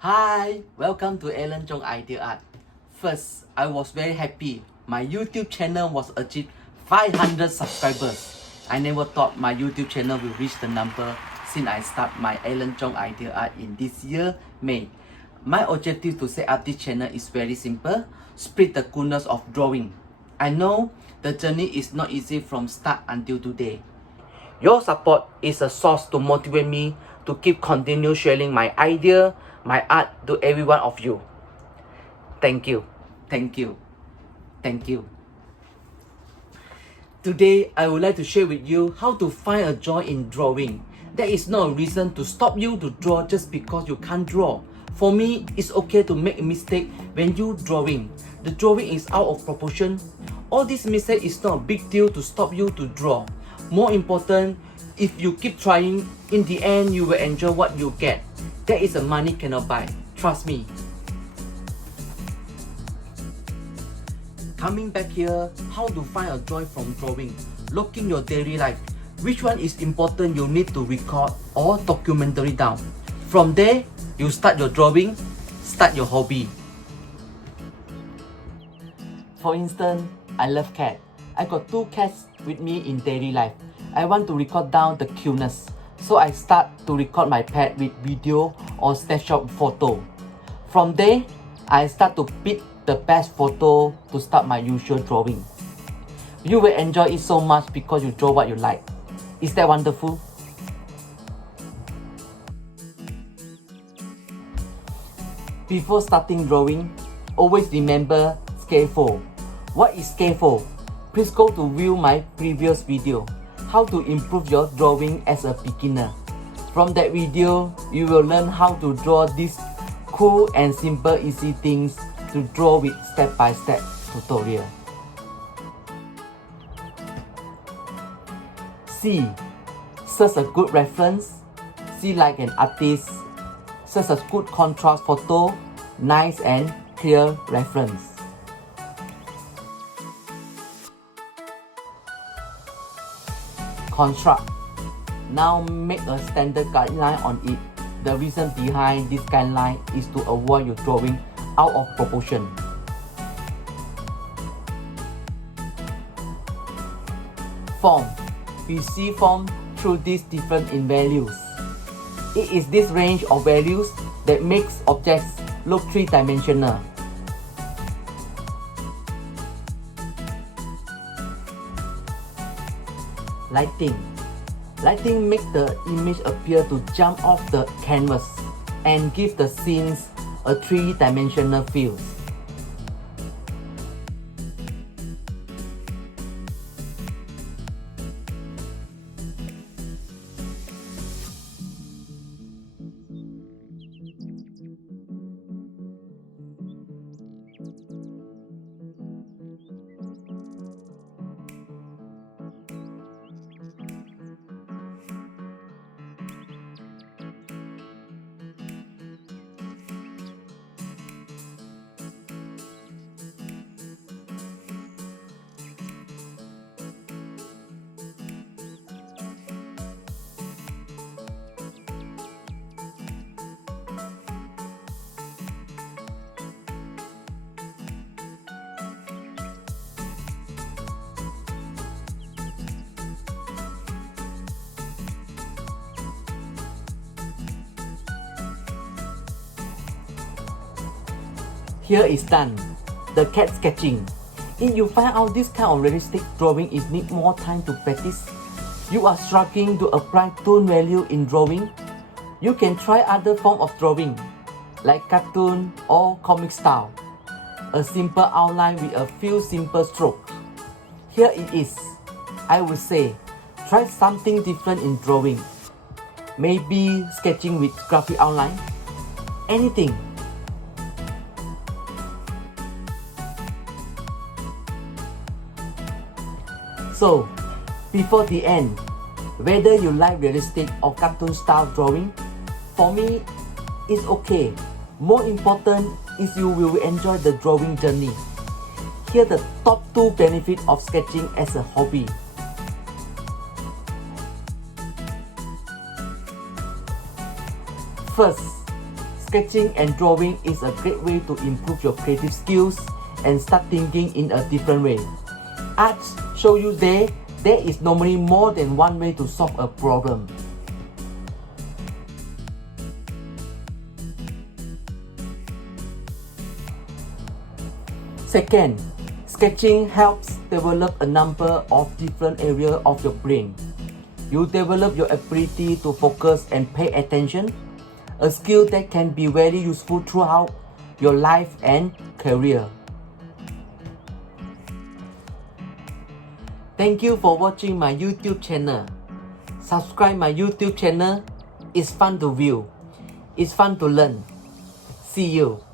Hi, welcome to Alan Chong Idea Art. First, I was very happy. My YouTube channel was achieved 500 subscribers. I never thought my YouTube channel will reach the number since I start my Alan Chong Idea Art in this year, May. My objective to set up this channel is very simple. Spread the coolness of drawing. I know the journey is not easy from start until today. Your support is a source to motivate me to keep continue sharing my idea, my art to every one of you. Thank you, thank you, thank you. Today, I would like to share with you how to find a joy in drawing. There is no reason to stop you to draw just because you can't draw. For me, it's okay to make a mistake when you drawing. The drawing is out of proportion. All this mistake is not a big deal to stop you to draw. More important, if you keep trying, in the end you will enjoy what you get. That is a money cannot buy. Trust me. Coming back here, how to find a joy from drawing. Looking your daily life. Which one is important you need to record or documentary down. From there, you start your drawing, start your hobby. For instance, I love cats. I got 2 cats with me in daily life. I want to record down the cuteness. So I start to record my pet with video or snapshot photo. From there, I start to pick the best photo to start my usual drawing. You will enjoy it so much because you draw what you like. Is that wonderful? Before starting drawing, always remember scaffold. What is scaffold? Please go to view my previous video, how to improve your drawing as a beginner. From that video, you will learn how to draw these cool and simple easy things to draw with step-by-step tutorial. C. Search a good reference. See like an artist. Search a good contrast photo. Nice and clear reference. Construct. Now make a standard guideline on it. The reason behind this guideline is to avoid your drawing out of proportion. Form. We see form through these different in values. It is this range of values that makes objects look three-dimensional. Lighting. Lighting makes the image appear to jump off the canvas and give the scenes a three-dimensional feel. Here is done. The cat sketching. If you find out this kind of realistic drawing is need more time to practice, you are struggling to apply tone value in drawing, you can try other form of drawing, like cartoon or comic style. A simple outline with a few simple strokes. Here it is. I would say, try something different in drawing. Maybe sketching with graphic outline. Anything. So, before the end, whether you like realistic or cartoon style drawing, for me, it's okay. More important is you will enjoy the drawing journey. Here are the top 2 benefits of sketching as a hobby. First, Sketching and drawing is a great way to improve your creative skills and start thinking in a different way. Arts show you that there is normally more than one way to solve a problem. Second, sketching helps develop a number of different areas of your brain. You develop your ability to focus and pay attention, a skill that can be very useful throughout your life and career. Thank you for watching my YouTube channel. Subscribe my YouTube channel. It's fun to view. It's fun to learn. See you.